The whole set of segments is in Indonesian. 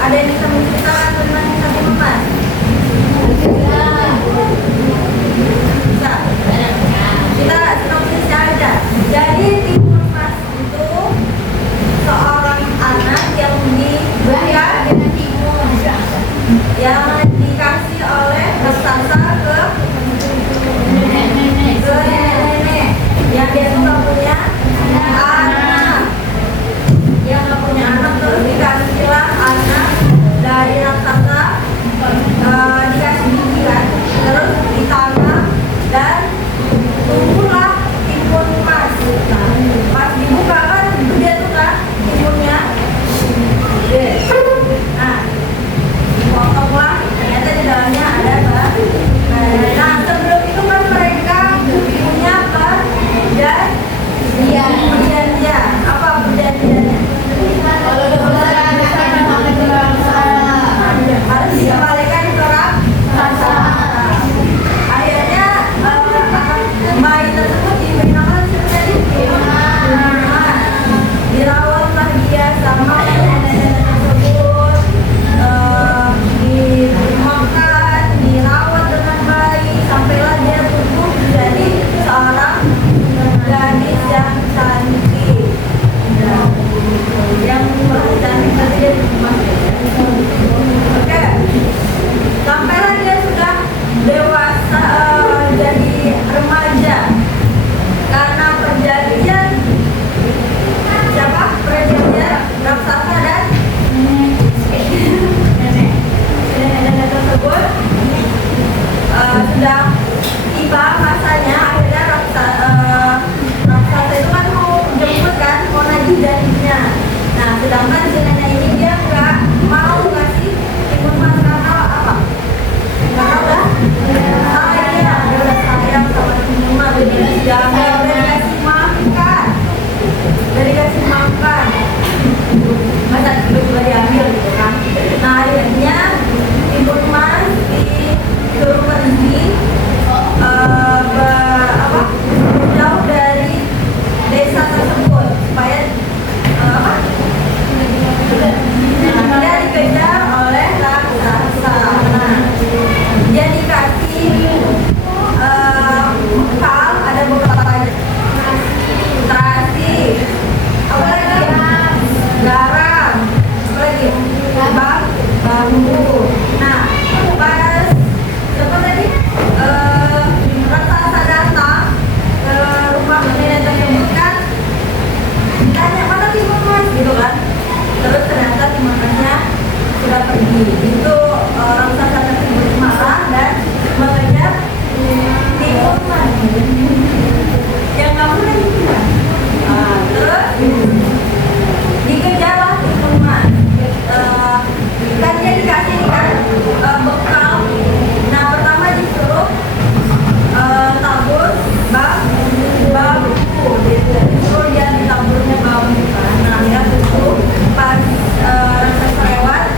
Ada yang bisa menceritakan tentang kisah Timun Mas? Bisa. Kita sinopsisnya aja. Jadi Timun Mas itu seorang anak yang yang dikasih oleh raksasa ke nenek yang dia tuh nggak punya anak, terus dikasihlah anak dari raksasa, dikasih biji kan, terus ditanam dan tumbuhlah timun mas. Pas dibuka kan gede tuh kan timunnya, gede. Nah, dipotonglah, ternyata di dalamnya ada bayi. Nah, sebelum itu kan mereka punya perjanjian. Apa perjanjiannya? Harus dikembalikan ke raksasa. Akhirnya bayi tersebut diberi nama menjadi Timun Mas. Dirawatlah dia sama nenek tersebut, dimakan, dirawat dengan baik sampailah dia tumbuh menjadi seorang gadis yang cantik. Yang cantik tadi dia oke. Sampailah dia sudah dewasa, jadi remaja. Karena perjanjian siapa? Perjanjian raksasa dan nenek tersebut sudah tiba masanya. Akhirnya raksasa itu kan mau jemput kan, mau nagih janjinya. Nah, sedangkan si nenek ini dia nggak mau ngasih Timun Mas karena apa? Karena udah sayang sama Timun Mas, udah dikasih makan, masa tiba-tiba diambil gitu kan. Nah, akhirnya Timun Mas disuruh pergi jauh dari desa tersebut supaya dia dikejar oleh raksasa. Nah, dia dikasih bekal, ada beberapa terasi, apa lagi? Garam, apa lagi? Bambu. Nah, pas apa tadi? Raksasa datang ke rumah nenek tersebut kan, ditanya mana Timun Mas gitu kan. Terus ternyata Timun Masnya sudah pergi. Itu raksasa tersebut marah dan mengejar Timun Mas yang nggak boleh dibilang. Terus dikejarlah Timun Mas. Kan dia dikasih kan bekal. Nah, pertama disuruh tabur bambu gitu. Disuruh dia ditaburnya bambu kan. Nah, dia tuh pas raksasa lewat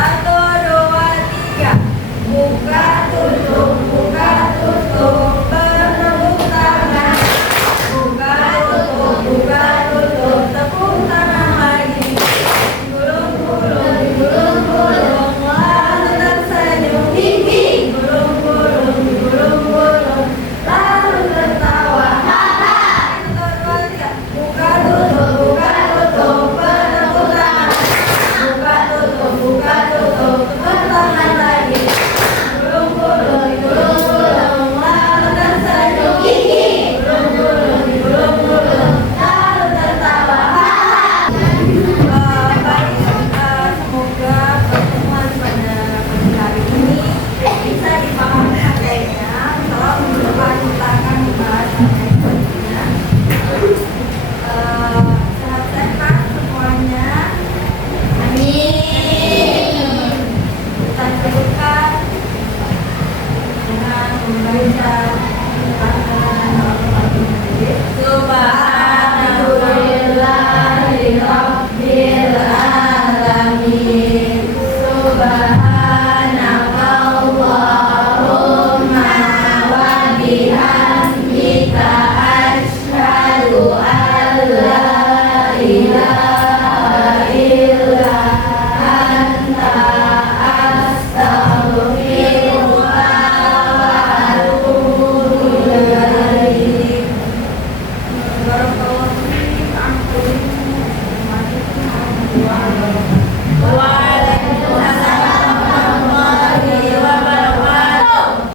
Satu, dua, tiga. Buka tutup, bertepuk tangan. Buka tutup, tepuk tangan lagi. Gulung-gulung, lalu tersenyum tinggi. Gulung-gulung, lalu tertawa. Satu, dua, tiga. Buka tutup, bertepuk tangan. Buka tutup, tepuk tangan lagi. Gulung-gulung, lalu tersenyum tinggi. Gulung-gulung, lalu tertawa. Baik, semoga pertemuan pada pagi hari ini bisa dipahami materinya. Kalau minggu depan kita akan membahas materi selanjutnya. Sehat-sehat semuanya. Amin. Kita cukupkan dengan membaca Subhanallahirabbil alamin. Subhan